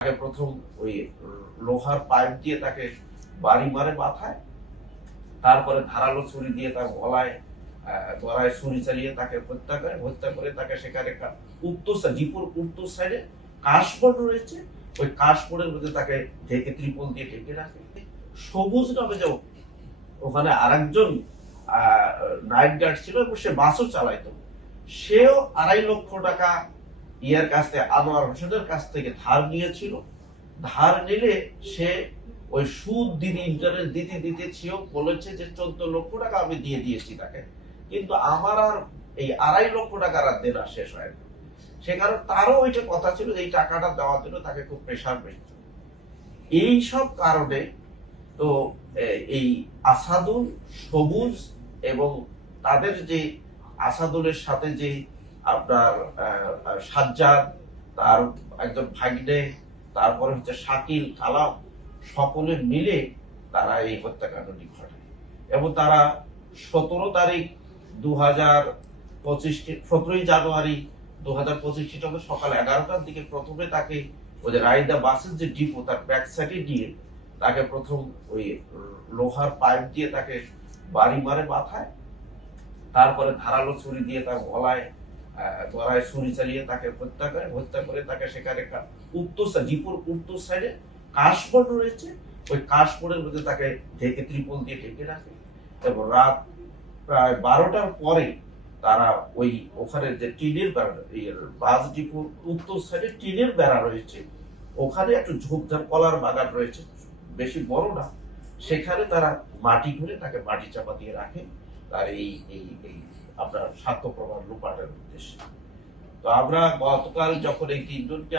তাকে প্রথম ওই লোহার পাইপ দিয়ে তাকে বাড়ি মারে মাথায়, তারপরে ধারালো ছুরি দিয়ে তার গলায় ছুরি চালিয়ে তাকে হত্যা করে তাকে সেখানে জিপুর উত্তর সাইডে কাশবন রয়েছে, ওই কাশবনের মধ্যে তাকে ঢেকে ত্রিপল দিয়ে ঢেকে রাখে। সবুজ নামে যে ওখানে আরেকজন নাইট গার্ড ছিল এবং সে বাসও চালাইতো, সেও 2.5 লক্ষ টাকা ইয়ার কাছ থেকে, আনোয়ার হোসেনের কাছ থেকে ধার নিয়েছিল। ধার নিলে সে ওই সুদ দিতে ইন্টারেস্ট দিতে সেও বলেছে যে 14 লক্ষ টাকা আমি দিয়ে দিয়েছি তাকে, কিন্তু আমার আর এই 2.5 লক্ষ টাকার আর দেনা শেষ হয় না। সে কারণে তারও ওইটা কথা ছিল এই টাকাটা দেওয়ার জন্য তাকে খুব প্রেশার পেত। এই সব কারণে তো এই আসাদুল, সবুজ এবং তাদের যে আসাদুলের সাথে যে আপনার সাজ্জাদ, তার একজন ভাগ্নে, তারপরে হচ্ছে শাকিল, কালাম, সকলে মিলে তারা এই হত্যাকাণ্ডটি ঘটায়। এবং তারা 17 তারিখ 17ই জানুয়ারি 2025 খ্রিস্টাব্দে সকাল 11টার দিকে প্রথমে তাকে ওই যে রাইদা বাসের যে ডিপো তার ব্যাক সাইডে দিয়ে তাকে প্রথম ওই লোহার পাইপ দিয়ে তাকে বাড়ি মারে মাথায়, তারপরে ধারালো ছুরি দিয়ে তার গলায় ছুরি চালিয়ে তাকে হত্যা করে তাকে সেখানে জিপুর উত্তর সাইডে কাশবন রয়েছে, ওই কাশবনের মধ্যে তাকে ঢেকে ত্রিপল দিয়ে ঢেকে রাখে। এবং রাত প্রায় 12টার পরে তারা ওখানে যে টিনের বেড়া, বাস ডিপুর উত্তর সাইডে টিনের বেড়া রয়েছে, ওখানে একটু ঝোপঝাপ কলার বাগান রয়েছে, বেশি বড় না, সেখানে তারা মাটি ঘুরে তাকে মাটি চাপা দিয়ে রাখে তার এই আপনার স্বার্থ প্রমাণ লুপাটের উদ্দেশ্যে। তো আমরা গতকাল যখন এই 3জনকে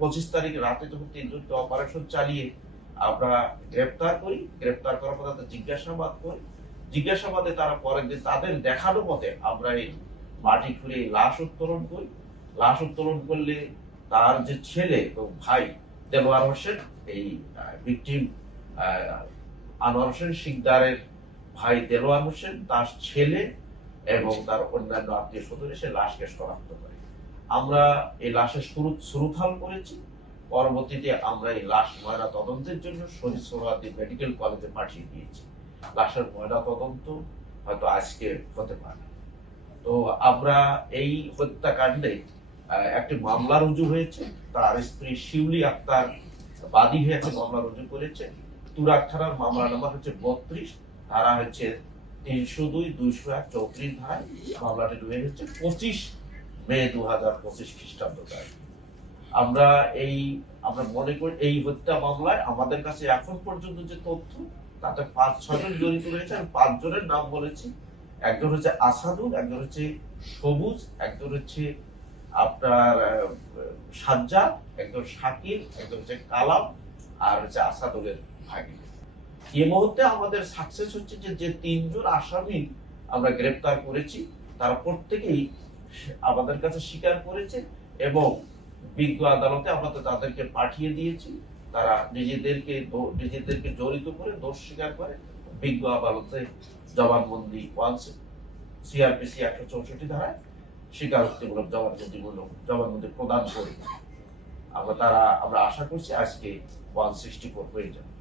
25 তারিখ রাতে যখন 3জনকে অপারেশন চালিয়ে আমরা গ্রেপ্তার করার পর তাদের জিজ্ঞাসাবাদে তারা পরের দিন তাদের দেখানো মতে আমরা এই মাটি খুঁড়ে লাশ উত্তোলন করি। লাশ উত্তোলন করলে তার যে ছেলে ও ভাই দেলোয়ার হোসেন, এই ভিকটিম আনোয়ার হোসেন শিকদারের ভাই দেলোয়ার হোসেন, তার ছেলে এবং তার অন্যান্য আত্মীয় স্বজন এসে লাশকে শনাক্ত করে। আমরা এই লাশের সুরুথাল করেছি। পরবর্তীতে আমরা এই লাশ ময়না তদন্তের জন্য শহীদ সোহরাওয়ার্দী মেডিকেল কলেজে পাঠিয়ে দিয়েছি। লাশের ময়না তদন্ত হয়তো আজকে হতে পারে। তো আমরা এই হত্যাকাণ্ডে একটি মামলা রুজু হয়েছে, তার স্ত্রী শিউলি আক্তার বাদী হয়ে একটা মামলা রুজু করেছে। তুরাগ থানার মামলা নাম্বার হচ্ছে 32, ধারা হচ্ছে 302, 201, 34 ধারায় মামলাটি রয়ে হচ্ছে 25 মে 2025 খ্রিস্টাব্দ তারিখ। আমরা মনে করি এই হত্যা মামলায় আমাদের কাছে এখন পর্যন্ত যে তথ্য তাতে 5-6 জন জড়িত রয়েছে। আমি 5 জনের নাম বলেছি। একজন হচ্ছে আসাদুল, একজন হচ্ছে সবুজ, একজন হচ্ছে আপনার সাজ্জাদ, একজন শাকিল, একজন হচ্ছে কালাম, আর হচ্ছে আসাদুলের ভাগিন। এই মুহূর্তে আমাদের সাকসেস হচ্ছে যে 3 জন আসামি আমরা গ্রেপ্তার করেছি, তারা প্রত্যেকেই আমাদের কাছে স্বীকার করেছে এবং বিজ্ঞ আদালতে আমরা তাদেরকে পাঠিয়ে দিয়েছি। তারা নিজেদেরকে জড়িত করে দোষ স্বীকার করে বিজ্ঞ আদালতে জবানবন্দি সিআরপিসি 164 ধারায় স্বীকারোক্তিমূলক জবানবন্দি প্রদান করি। আমরা আশা করছি আজকে 164 হয়ে যাবে।